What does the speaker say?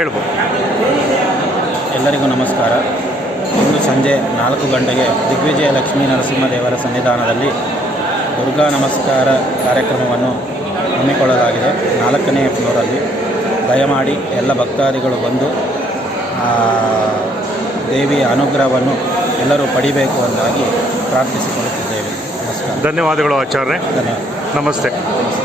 ಹೇಳ್ಬೋದು. ಎಲ್ಲರಿಗೂ ನಮಸ್ಕಾರ. ಇಂದು ಸಂಜೆ 4 ಗಂಟೆಗೆ ದಿಗ್ವಿಜಯ ಲಕ್ಷ್ಮೀ ನರಸಿಂಹದೇವರ ಸನ್ನಿಧಾನದಲ್ಲಿ ದುರ್ಗಾ ನಮಸ್ಕಾರ ಕಾರ್ಯಕ್ರಮವನ್ನು ಹಮ್ಮಿಕೊಳ್ಳಲಾಗಿದೆ. 4ನೇ ಫ್ಲೋರಲ್ಲಿ. ದಯಮಾಡಿ ಎಲ್ಲ ಭಕ್ತಾದಿಗಳು ಬಂದು ದೇವಿಯ ಅನುಗ್ರಹವನ್ನು ಎಲ್ಲರೂ ಪಡಿಬೇಕು ಅಂತಾಗಿ ಪ್ರಾರ್ಥಿಸಿಕೊಳ್ಳುತ್ತಿದ್ದೇವೆ. ನಮಸ್ಕಾರ. ಧನ್ಯವಾದಗಳು ಆಚಾರ್ಯ. ಧನ್ಯವಾದ. ನಮಸ್ತೆ. ನಮಸ್ತೆ.